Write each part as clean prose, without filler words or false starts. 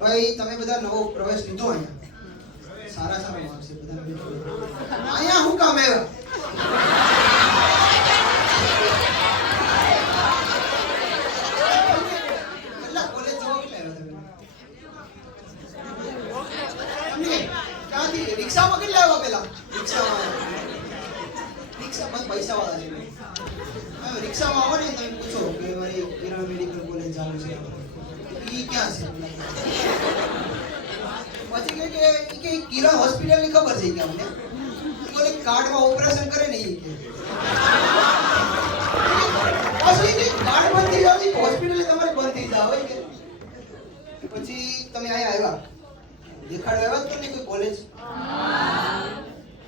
ભાઈ તમે બધા નવો પ્રવેશ લીધો અહીંયા સારા સારા માર્ક્સ છે બધા અહીંયા હું કામ આવ્યા કેટલા કોલેજ જવા કેટલા આવ્યા તમે ક્યાંથી રિક્ષામાં કેટલા આવ્યા પેલા રિક્ષામાં પૈસા વાળા છે રિક્ષામાં આવો ને તમે પૂછો કે ભાઈ ઈરા મેડિકલ કોલેજ જવાનું છે ઈ ક્યાં છે પછી કે કિરણ હોસ્પિટલ ની ખબર છે કે અમને ઓલે કાર્ડમાં ઓપરેશન કરે ને ઈ કે પછી કે કાર્ડ બંધ થઈ જાય હોસ્પિટલ તમારે બંધ થઈ જાય હોય કે પછી તમે અહીંયા આવ્યા દેખાડવા આવ્યા તો ને કોઈ કોલેજ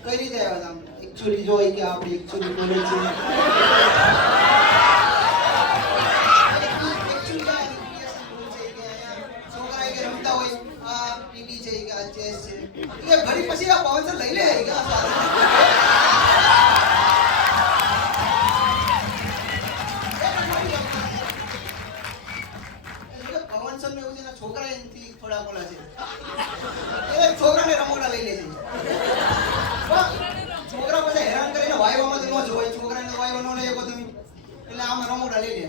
કઈ રીતે આવ્યા આમ એક્ચ્યુઅલી જો કે આપણે એક્ચ્યુઅલી કોલેજ છે ઘડી પછી આ પવન સર લઈ લે પવન સર ને એવું છોકરા એનાથી થોડા બોલા છે એ છોકરાને રમોડા લઈ લે છે છોકરા પછી હેરાન કરીને વાયવામાં તો ન જોવાય છોકરાને વાયવા ન લઈ શકો તમે એટલે આમાં રમોડા લઈ લે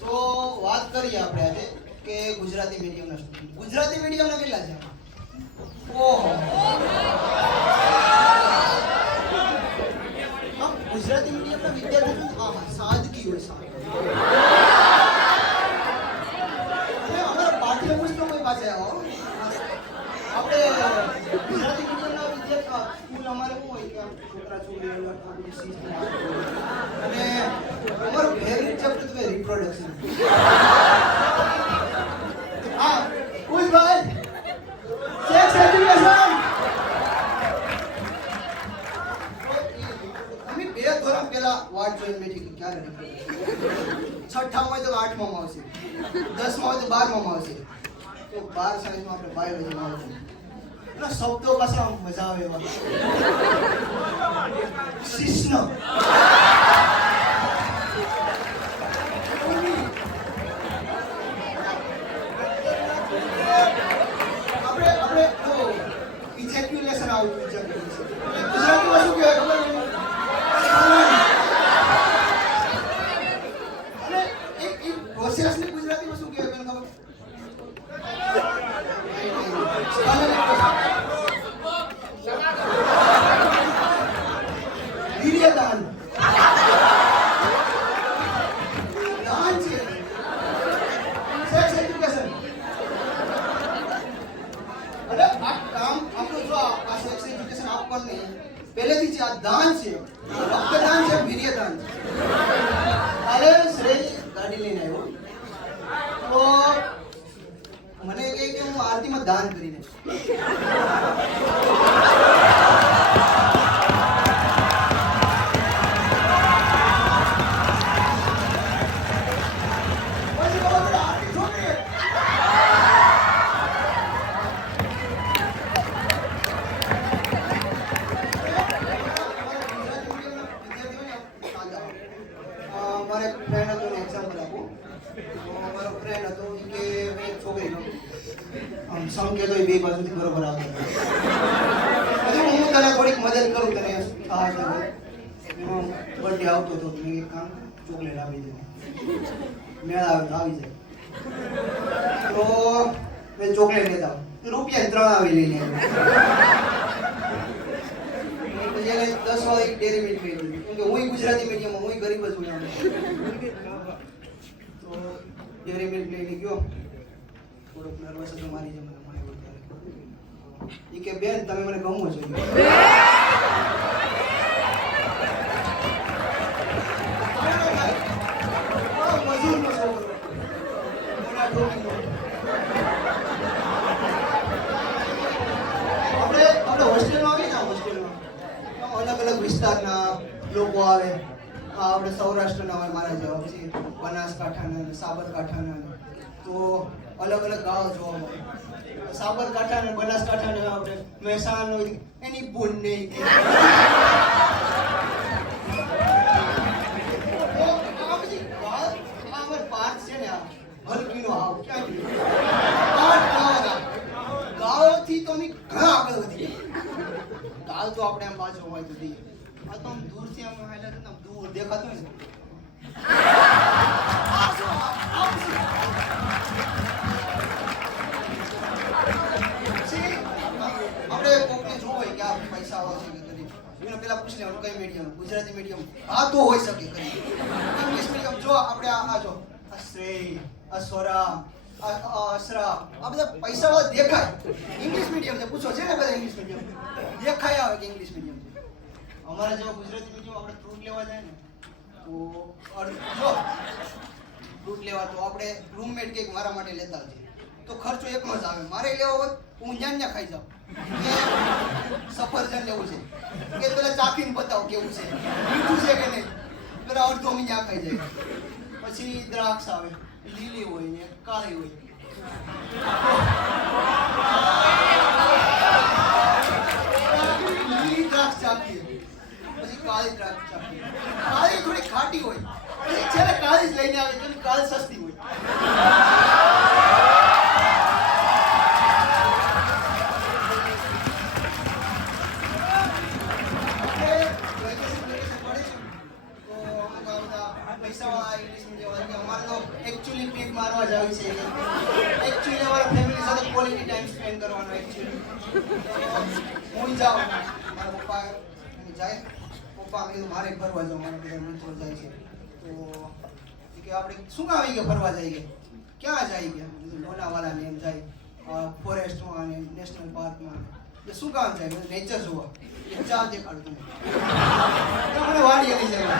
તો વાત કરીએ આપણે આજે કે ગુજરાતી મીડિયમના સ્ટુડન્ટ ગુજરાતી મીડિયમના કેટલા છે ઓહો ગુજરાતી મીડિયમના વિદ્યાર્થીઓ હા સાદગી હોય સાદગી અમારા પાઠ્યપુસ્તકો પાસે આવો આપણે ગુજરાતી મીડિયમના વિદ્યાર્થી સ્કૂલ અમારે શું હોય કે છોકરા છોકરી અને અમારું ફેવરિટ ચેપ્ટર છે રિપ્રોડક્શન છઠ્ઠામાં તો 8માં આવશે 10માં તો 12માં આવશે તો 12 સાયન્સમાં આપણે બાયોલોજીમાં આવશે એટલે શબ્દો પાછા મજા આવે એવા શિષ્ણ આપણે ઇજેક્યુલેશન આવતું ગુજરાતીમાં શું કહેવાય ખબર પ્રોસેસને ગુજરાતીમાં શું કહેવાય ખબર વીર્યદાન દાન છે સેક્સ એજ્યુકેશન અને આ કામ આપણું જો આ સેક્સ એજ્યુકેશન આપવાની પહેલેથી જ આ દાન છે રક્તદાન છે વીર્યદાન છે અરે શ્રેય ગાડી લઈને આવ્યો તો મને કહે કે હું આરતીમાં દાન કરીને મારે ફ્રેન્ડ હતો ને એક્ઝામ્પલ આપું મારો ફ્રેન્ડ હતો કે એક છોકરીનો સંકેતો બે બાજુથી બરોબર આવતો પછી હું તને થોડીક મદદ કરું તને બર્થડે આવતો હતો મેં એક કામ ચોકલેટ આપી દે મેળા આવી જાય તો મેં ચોકલેટ લેતા રૂપિયા 3 આવી લઈને પછી એને 10 વાળી ડેરી મિલ્ક લઈ લીધી કેમ કે હું ગુજરાતી મીડિયમમાં હું ગરીબ જ છું તો ડેરી મિલ્ક લઈને ગયો થોડોક નર્વસ હતો મારી જેમ મને એ કે બેન તમે મને ગમો છો મજૂરનો છોકરો મોટા ઠોકીનો આપણે હોસ્ટેલમાં આવીએ ને હોસ્ટેલમાં અલગ અલગ વિસ્તારના લોકો આવે આપણે સૌરાષ્ટ્રના હોય મારા જેવા પછી બનાસકાંઠાના સાબરકાંઠાના તો અલગ અલગ ગાળો જોવા મળે સાબરકાંઠા અને બનાસકાંઠા આપણે મહેસાણા એની ભૂલ નહીં હલકીનો હાવ ક્યાં ગયો ગાળોથી તો અમે ઘણા આગળ વધી ગયા ગાળ તો આપણે આમ બાજુ હોય તો દઈએ આ તો આમ દૂરથી આમ હાલ્યા છે ને આમ દૂર દેખાતું હોય ને આપણે કોકને જોવું હોય કે આ પૈસા આવા છે કે ગરીબ એને પેલા પૂછી લેવાનું કઈ મીડિયમ ગુજરાતી મીડિયમ આ તો હોઈ શકે કરી ઇંગ્લિશ મીડિયમ જો આપણે આ જો આ શ્રેય આ સ્વરા અસરા આ બધા પૈસા વાળા દેખાય ઇંગ્લિશ મીડિયમ છે પૂછો છે ને બધા ઇંગ્લિશ મીડિયમ દેખાય આવે કે ઇંગ્લિશ મીડિયમ છે અમારા જેવા ગુજરાતી મીડિયમ આપણે ફ્રૂટ લેવા જાય ને તો જો ફ્રૂટ લેવા તો આપણે રૂમમેટ કે મારા માટે લેતા આવજે તો ખર્ચો એકનો જ આવે મારે લેવો હોય હું ન્યા ખાઈ જાઉં કે સફરજન લેવું છે કે પેલા ચાખીને બતાવો કેવું છે મીઠું છે કે નહીં પેલા અડધો ન્યા ખાઈ જાય પછી દ્રાક્ષ આવે લીલી હોય ને કાળી હોય લીલી દ્રાક્ષ ચાખીએ પછી કાળી દ્રાક્ષ ચાખીએ કાળી થોડી ખાટી હોય પછી છેલ્લે કાળી જ લઈને આવે તો કાળી સસ્તી હોય एक्चुअली ट्रिप मारवा जावी છે एक्चुअली અમારા ફેમિલી સાથે ક્વોલિટી ટાઈમ સ્પેન્ડ કરવાનો एक्चुअली હું જાઉં મારા પપ્પા જાય પપ્પા અમે મારે ફરવા જાવ મારા બધા મિત્રો જાય છે તો કે આપણે શું કામ આવી ગયા ફરવા જઈએ ક્યાં જાય ગયા લોનાવાલા ને એમ જાય ફોરેસ્ટમાં અને નેશનલ પાર્કમાં એ શું કામ જાય નેચર જોવા એ ચાલ દેખાડું તમે મને વાડીએ લઈ જાય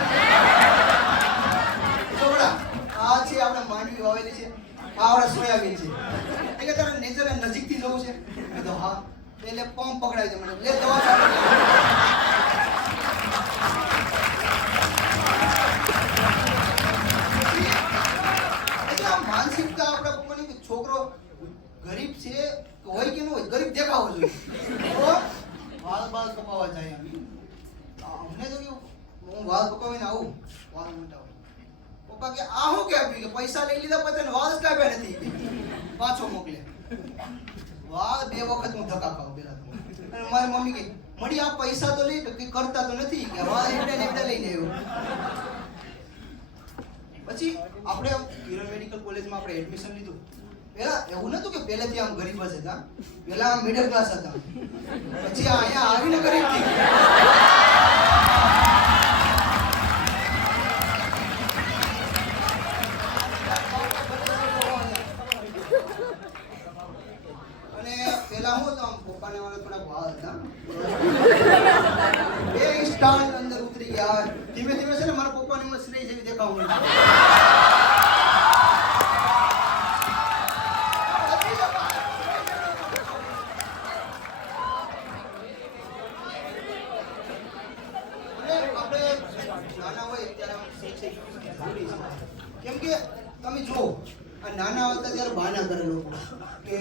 છોકરા આ છે આપણે માંડવી વાવેલી છે આ આપણે સોયાબીન છે એટલે તારે નેચર નજીકથી જવું છે મેં તો હા એટલે પંપ પકડાવી દે મને લે દવા એટલે આ માનસિકતા આપણા પપ્પાની છોકરો ગરીબ છે હોય કે ન હોય ગરીબ દેખાવો જોઈએ તો વાળ બાળ કપાવવા જાય અમને તો કેવું હું વાળ કપાવીને આવું વાળ મોટા પપ્પા કે આ હું કે આપી કે પૈસા લઈ લીધા પછી વાળ જ કાપ્યા નથી પાછો મોકલે વાળ બે વખત હું ધક્કા ખાવ પેલા અને મારી મમ્મી કે મળી આ પૈસા તો લઈ કે કરતા તો નથી કે વાળ એવડે લઈને આવ્યો પછી આપણે કિરણ મેડિકલ કોલેજમાં આપણે એડમિશન લીધું પેલા એવું નતું કે પહેલેથી આમ ગરીબ જ હતા પેલા આમ મિડલ ક્લાસ હતા પછી અહીંયા આવીને ગરીબ થઈ પેલા હું તો આમ પપ્પાને વાળા થોડા વાળ હતા બે સ્ટાર અંદર ઉતરી ગયા ધીમે ધીમે છે ને મારા પપ્પાની ઉંમર શ્રેય જેવી દેખાવું અને આપણે નાના હોય ત્યારે કેમ કે તમે જુઓ આ નાના હતા ત્યારે બહાના કરે લોકો કે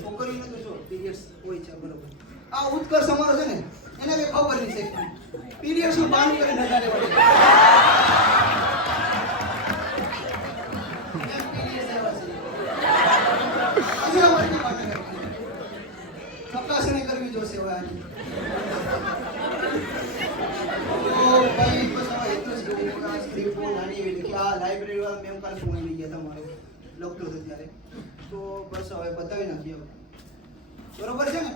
છોકરીને તો જો પીરિયડ્સ હોય છે બરોબર આ ઉત્કર્ષ અમારો છે ને એને કઈ ખબર નહીં છે પીરિયડ્સ નું બાનું કરીને નજારે વળે ચકાસણી કરવી જોશે હવે આની ભાઈ બસ એટલું જ કહું આ સ્ક્રિપ્ટ બહુ નાની એવી કે આ લાઇબ્રેરી વાળા મેમ કાલે ફોન લઈ ગયા તમારો લખતો હતો ત્યારે તો બસ હવે બતાવી નાખીએ બરોબર છે ને